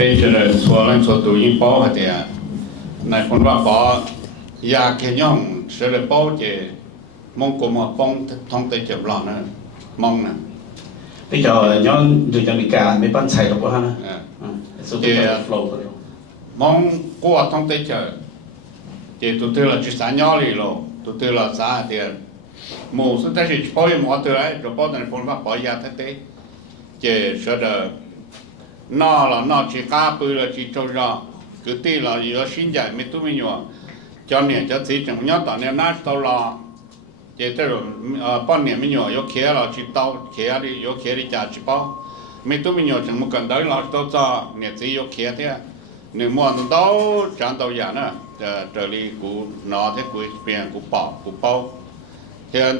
bây giờ số lần số tụi in bao hạt tiền này conว่าbao ya cái nhông sẽ là bao chỉ mong cũng một bông thông tin chậm lọt nữa mong nè bây giờ nhông từ trong Mỹ cả mấy bạn chạy được quá ha thì mong qua thông tin chờ thì tụi tôi là chỉ sáng nhỏ đi rồi tụi tôi là sáng thì một số cái gì bao nhiêu mọi thứ đấy rồi bao nhiêu conว่าbao ya thế thế thì sẽ là nó chỉ cá bự là chỉ trâu ra cứ tí là có sinh dài mấy tuổi mấy nhỏ cho nên cho thấy chẳng nhớ tao nên nát tao là chỉ tới rồi bao nhiêu mấy nhỏ có kia là chỉ tao kia đi có kia đi trả chỉ bao mấy tuổi mấy nhỏ chẳng một cần đấy là tao cho nên chỉ có kia thế nếu mà tao chẳng tao giả nữa trở đi của nó thế của experience của bao thế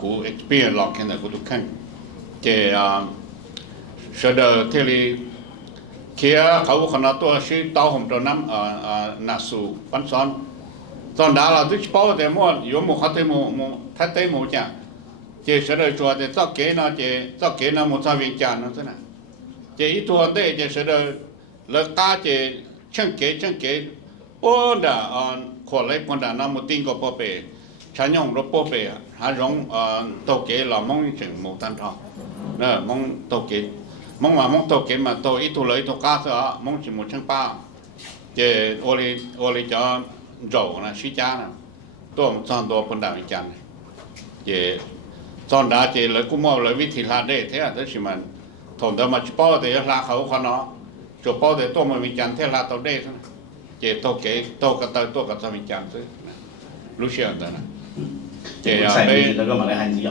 của experience lọc cái này của tụi khanh thì sau đó thì kiaเขาขนาดตัวชื่อเต้าผมตัวน้ำนาสูปันซ้อนตอนดาเราทุกเป้าแต่มั่วอยู่หมู่เขาเตะหมู่ถ้าเตะหมู่จ้ะเจเสด็จจัวแต่เจ้าเก๋นะเจ้าเก๋นะหมู่ชาวเวียงจันทร์นั่นสินะเจอีตัวเต้เจเสด็จเลิกตาเจช่างเก๋โอ้ด่าขวดเล็กคนด่าน้ำหมู่ติ้งก็ปอเปฉันยงรบปอเปหาร้องโตเก๋เรามองถึงหมู่ตันทองเนี่ยมองโตเก๋mong mà mong tổ kiến mà tổ ít tổ lấy tổ cá sữa mong chỉ một trăm bao, để ô li cho dầu là xí cha nè, tổ một trăm tổ phần đảo chăn, để chọn đá để lấy cũng mua lấy vị thị là để thế là đó chỉ mà thôn đó mà chỉ bao để là khẩu khoan nó, chỗ bao để tổ mà mình chăn thế là tổ để thôi, để tổ kế tổ cả cho mình chăn thôi, lúc xưa đó nè, để bây giờ mà lại hành gì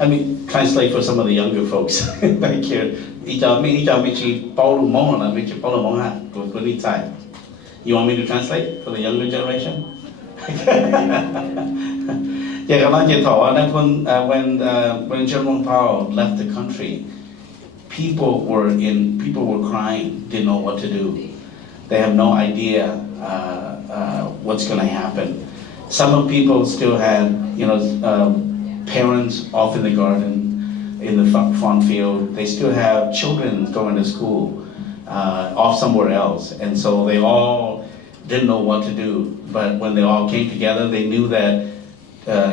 Let me translate for some of the younger folks back here. You want me to translate for the younger generation? When General Powell left the country, people were crying, didn't know what to do. They have no idea what's going to happen. Some of people still had, parents off in the garden, in the farm field. They still have children going to school, off somewhere else. And so they all didn't know what to do. But when they all came together, they knew that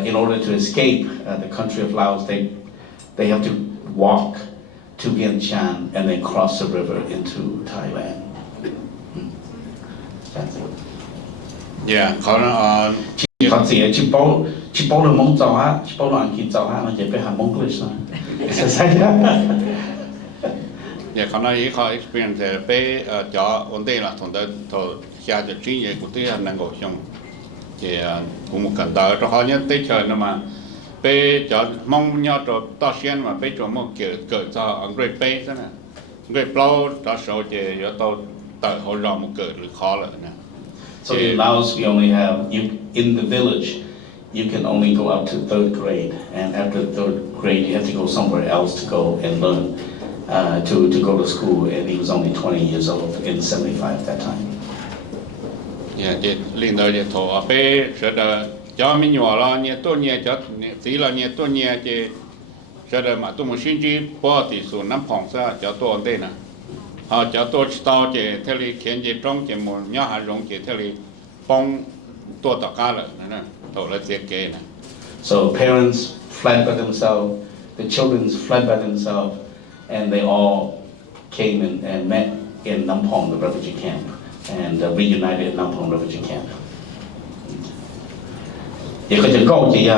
in order to escape the country of Laos, they have to walk to Vientiane and then cross the river into Thailand. That's it. Yeah, chỉ bảo là mong giàu ha, chỉ bảo là anh kia giàu ha, nó chỉ phải học mong English thôi. Yeah, còn nói có experience về cho vấn đề là thằng đó thằng xa cho chuyên nghiệp của tôi là năng够用，thì cũng một cần đó cho họ nhớ tới chơi nữa mà, về cho mong nhau cho to xuyên mà về cho mong kiểu cỡ cho anh người về thế này, người bao cho số thì cho tôi tự họ làm một cỡ được khó rồi nè. So in Laos we only have in the village. You can only go up to 3rd grade, and after 3rd grade, you have to go somewhere else to go and learn, to go to school. And he was only 20 years old in '75 at that time. Yeah, thì liên đời thì thổ ở bên sẽ là cho mình nhỏ là nhiều tuổi nhiều cho tí là nhiều tuổi nhiều thì sẽ là mà tôi muốn xin chỉ bỏ thì số năm phòng ra cho tôi ổn định nè. Họ cho tôi tao thì theo lý khiến gì trong thì muốn nhớ hà rong thì theo lý bông tôi tất cả rồi nè. So parents fled by themselves, the children fled by themselves, and they all came and met in Nam Phong, the refugee camp, and reunited in Nam Phong refugee camp. Thì cái chuyện câu thì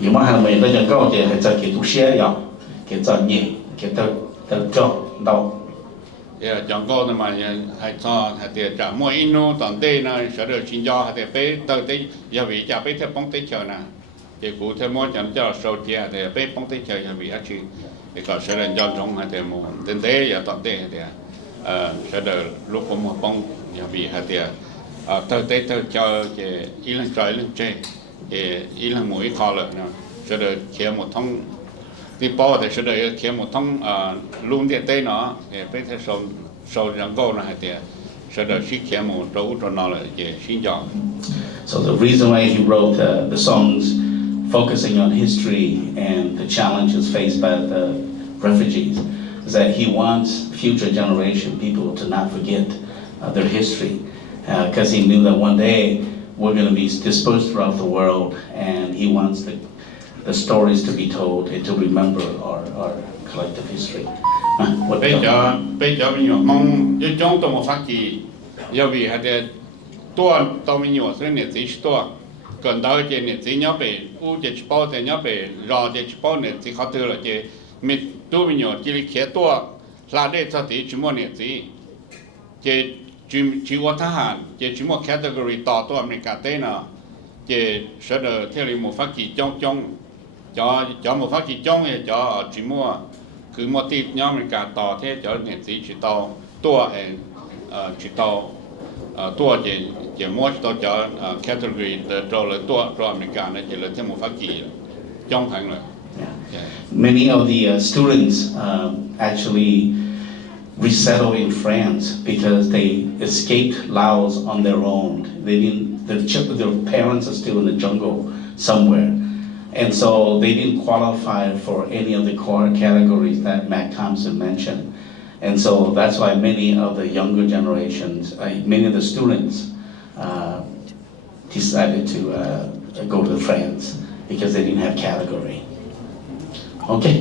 nếu mà hàng mình cái chuyện câu thì hay cho cái tu sửa ya, cái cho nhẹ, cái cho đâu. Yeah, chẳng có mà hay cho hay để trả mua inu tận đây này sẽ được chuyên gia hay để bé tới đây giờ vì trả bé theo phong tế chờ nè, thì cụ theo mua chẳng cho sâu chia để bé phong tế chờ giờ vì ăn chuyện thì có sẽ là do trong hay để mua tên tế giờ tận đây thì sẽ được lúc có một phong giờ vì hay để tới đây tới cho thì ý là trời lên chơi thì ý là mỗi kho lợi nè sẽ được chia một thông thì bao thì sẽ được khi một thông luôn điện tây nó thì bây giờ sau rằng câu là thì sẽ được xí khi một đấu cho nó là về xin chọn. So the reason why he wrote the songs focusing on history and the challenges faced by the refugees is that he wants future generation people to not forget their history, because he knew that one day we're going to be dispersed throughout the world, and he wants the stories to be told and to remember our collective history. Bây giờ mình mong những trong tụi một phát kỳ, giờ vì hay là tua tụi mình nhiều sẽ nhận thấy tua, còn đó chỉ nhận thấy nhau về u chỉ bao thì nhau về rò chỉ bao nhận thấy họ từ là chỉ mình tụi mình nhiều chỉ là khé tua, là để cho thì chúng mình nhận thấy chỉ có thằng hàn chỉ chúng mình categoryต่อตัวmình cả tên nào chỉ sẽ được theo một phát kỳ trong cho một phát kỳ trong thì cho chúng mìnhคือมอติย้อมในการต่อเทศจะเนี่ยสีจุดต่อตัวจุดต่อตัวจะมั่วจุดต่อจะแคตตาล็อกตัวเลยตัวอเมริกันเนี่ยจะเลยเท่ามุฟักกี้จ้องทางเลย Many of the students actually resettle in France because they escaped Laos on their own. They didn't. Their parents are still in the jungle somewhere. And so they didn't qualify for any of the core categories that Mac Thompson mentioned. And so that's why many of the younger generations, many of the students decided to go to France because they didn't have category. Okay.